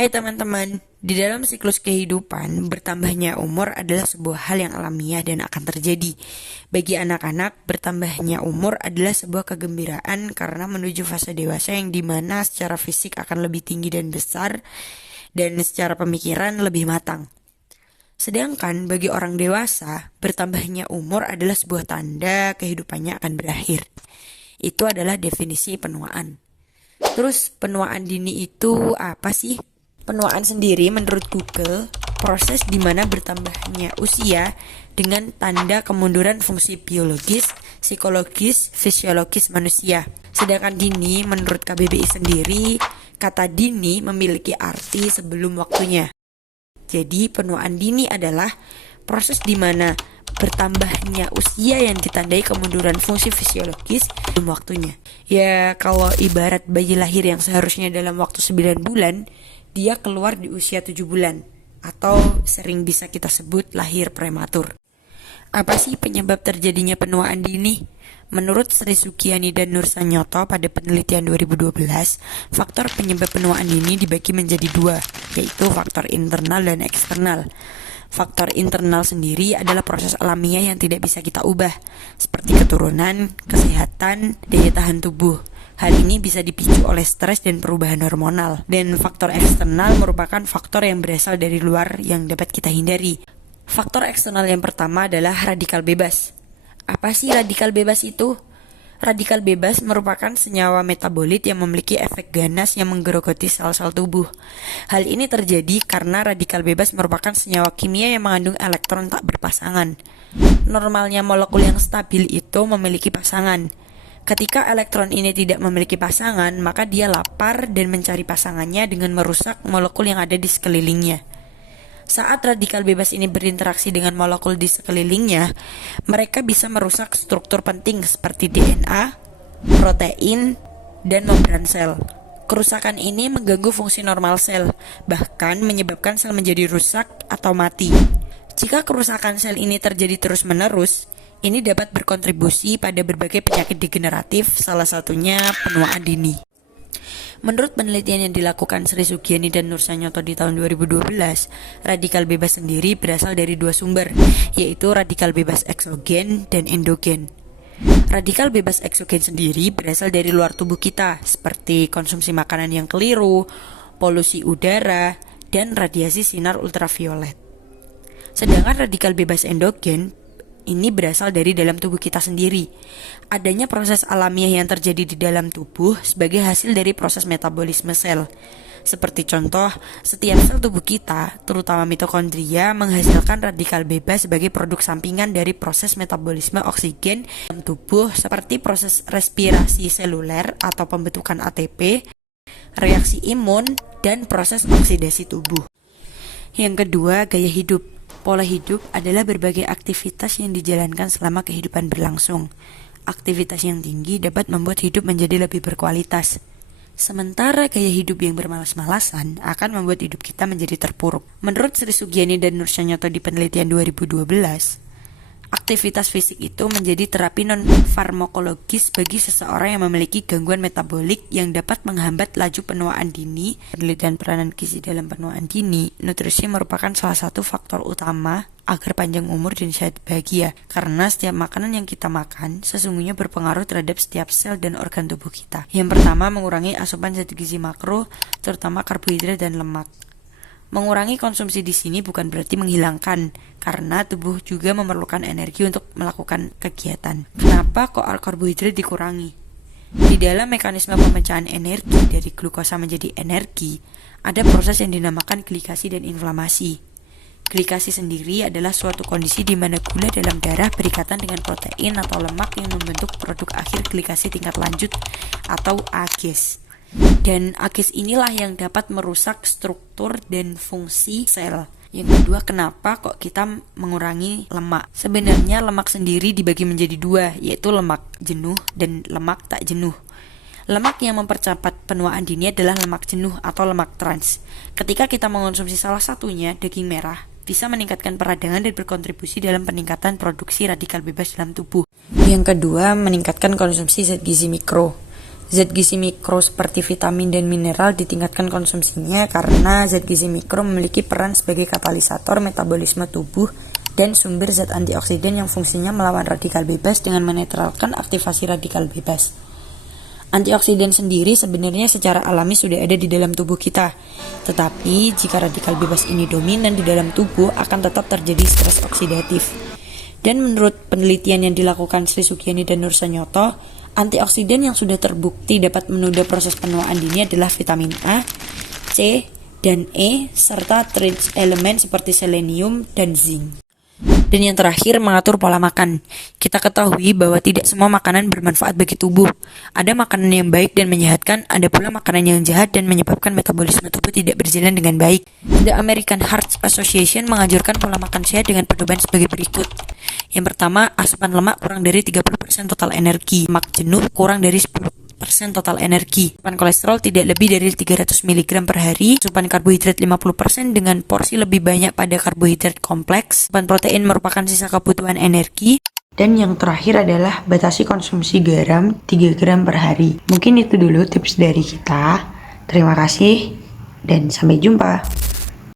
Hai teman-teman, di dalam siklus kehidupan, bertambahnya umur adalah sebuah hal yang alamiah dan akan terjadi. Bagi anak-anak, bertambahnya umur adalah sebuah kegembiraan karena menuju fase dewasa yang dimana secara fisik akan lebih tinggi dan besar, dan secara pemikiran lebih matang. Sedangkan bagi orang dewasa, bertambahnya umur adalah sebuah tanda kehidupannya akan berakhir. Itu adalah definisi penuaan. Terus penuaan dini itu apa sih? Penuaan sendiri menurut Google, proses di mana bertambahnya usia dengan tanda kemunduran fungsi biologis, psikologis, fisiologis manusia. Sedangkan dini menurut KBBI sendiri, kata dini memiliki arti sebelum waktunya. Jadi penuaan dini adalah proses di mana bertambahnya usia yang ditandai kemunduran fungsi fisiologis sebelum waktunya. Ya kalau ibarat bayi lahir yang seharusnya dalam waktu 9 bulan, dia keluar di usia 7 bulan, atau sering bisa kita sebut lahir prematur. Apa sih penyebab terjadinya penuaan dini? Menurut Sri Sugiani dan Nur Sanyoto pada penelitian 2012, faktor penyebab penuaan dini dibagi menjadi dua, yaitu faktor internal dan eksternal. Faktor internal sendiri adalah proses alamiah yang tidak bisa kita ubah, seperti keturunan, kesehatan, daya tahan tubuh. Hal ini bisa dipicu oleh stres dan perubahan hormonal. Dan faktor eksternal merupakan faktor yang berasal dari luar yang dapat kita hindari. Faktor eksternal yang pertama adalah radikal bebas. Apa sih radikal bebas itu? Radikal bebas merupakan senyawa metabolit yang memiliki efek ganas yang menggerogoti sel-sel tubuh. Hal ini terjadi karena radikal bebas merupakan senyawa kimia yang mengandung elektron tak berpasangan. Normalnya molekul yang stabil itu memiliki pasangan. Ketika elektron ini tidak memiliki pasangan, maka dia lapar dan mencari pasangannya dengan merusak molekul yang ada di sekelilingnya. Saat radikal bebas ini berinteraksi dengan molekul di sekelilingnya, mereka bisa merusak struktur penting seperti DNA, protein, dan membran sel. Kerusakan ini mengganggu fungsi normal sel, bahkan menyebabkan sel menjadi rusak atau mati. Jika kerusakan sel ini terjadi terus-menerus, ini dapat berkontribusi pada berbagai penyakit degeneratif, salah satunya penuaan dini. Menurut penelitian yang dilakukan Sri Sugiani dan Nur Sanyoto di tahun 2012, radikal bebas sendiri berasal dari dua sumber, yaitu radikal bebas eksogen dan endogen. Radikal bebas eksogen sendiri berasal dari luar tubuh kita, seperti konsumsi makanan yang keliru, polusi udara, dan radiasi sinar ultraviolet. Sedangkan radikal bebas endogen ini berasal dari dalam tubuh kita sendiri. Adanya proses alamiah yang terjadi di dalam tubuh sebagai hasil dari proses metabolisme sel. Seperti contoh, setiap sel tubuh kita, terutama mitokondria, menghasilkan radikal bebas sebagai produk sampingan dari proses metabolisme oksigen dalam tubuh seperti proses respirasi seluler atau pembentukan ATP, reaksi imun, dan proses oksidasi tubuh. Yang kedua, gaya hidup. Pola hidup adalah berbagai aktivitas yang dijalankan selama kehidupan berlangsung. Aktivitas yang tinggi dapat membuat hidup menjadi lebih berkualitas. Sementara gaya hidup yang bermalas-malasan akan membuat hidup kita menjadi terpuruk. Menurut Sri Sugiani dan Nur Sanyoto di penelitian 2012, aktivitas fisik itu menjadi terapi non-farmakologis bagi seseorang yang memiliki gangguan metabolik yang dapat menghambat laju penuaan dini. Penelitian peranan gizi dalam penuaan dini, nutrisi merupakan salah satu faktor utama agar panjang umur dan sehat bahagia. Karena setiap makanan yang kita makan sesungguhnya berpengaruh terhadap setiap sel dan organ tubuh kita. Yang pertama, mengurangi asupan zat gizi makro, terutama karbohidrat dan lemak. Mengurangi konsumsi di sini bukan berarti menghilangkan, karena tubuh juga memerlukan energi untuk melakukan kegiatan. Kenapa kok karbohidrat dikurangi? Di dalam mekanisme pemecahan energi dari glukosa menjadi energi, ada proses yang dinamakan glikasi dan inflamasi. Glikasi sendiri adalah suatu kondisi di mana gula dalam darah berikatan dengan protein atau lemak yang membentuk produk akhir glikasi tingkat lanjut atau AGEs. Dan AGEs inilah yang dapat merusak struktur dan fungsi sel. Yang kedua, kenapa kok kita mengurangi lemak? Sebenarnya lemak sendiri dibagi menjadi dua, yaitu lemak jenuh dan lemak tak jenuh. Lemak yang mempercepat penuaan dini adalah lemak jenuh atau lemak trans. Ketika kita mengonsumsi salah satunya, daging merah bisa meningkatkan peradangan dan berkontribusi dalam peningkatan produksi radikal bebas dalam tubuh. Yang kedua, meningkatkan konsumsi zat gizi mikro. Zat gizi mikro seperti vitamin dan mineral ditingkatkan konsumsinya karena zat gizi mikro memiliki peran sebagai katalisator metabolisme tubuh dan sumber zat antioksidan yang fungsinya melawan radikal bebas dengan menetralkan aktivasi radikal bebas. Antioksidan sendiri sebenarnya secara alami sudah ada di dalam tubuh kita. Tetapi jika radikal bebas ini dominan di dalam tubuh akan tetap terjadi stres oksidatif. Dan menurut penelitian yang dilakukan Sri Sugiani dan Nur Sanyoto, antioksidan yang sudah terbukti dapat menunda proses penuaan dini adalah vitamin A, C, dan E, serta trace elemen seperti selenium dan zinc. Dan yang terakhir, mengatur pola makan. Kita ketahui bahwa tidak semua makanan bermanfaat bagi tubuh. Ada makanan yang baik dan menyehatkan, ada pula makanan yang jahat dan menyebabkan metabolisme tubuh tidak berjalan dengan baik. The American Heart Association menganjurkan pola makan sehat dengan pedoman sebagai berikut. Yang pertama, asupan lemak kurang dari 30% total energi, lemak jenuh kurang dari 10% total energi, asupan kolesterol tidak lebih dari 300 mg per hari, asupan karbohidrat 50% dengan porsi lebih banyak pada karbohidrat kompleks, asupan protein merupakan sisa kebutuhan energi, dan yang terakhir adalah batasi konsumsi garam 3 gram per hari. Mungkin itu dulu tips dari kita. Terima kasih dan sampai jumpa.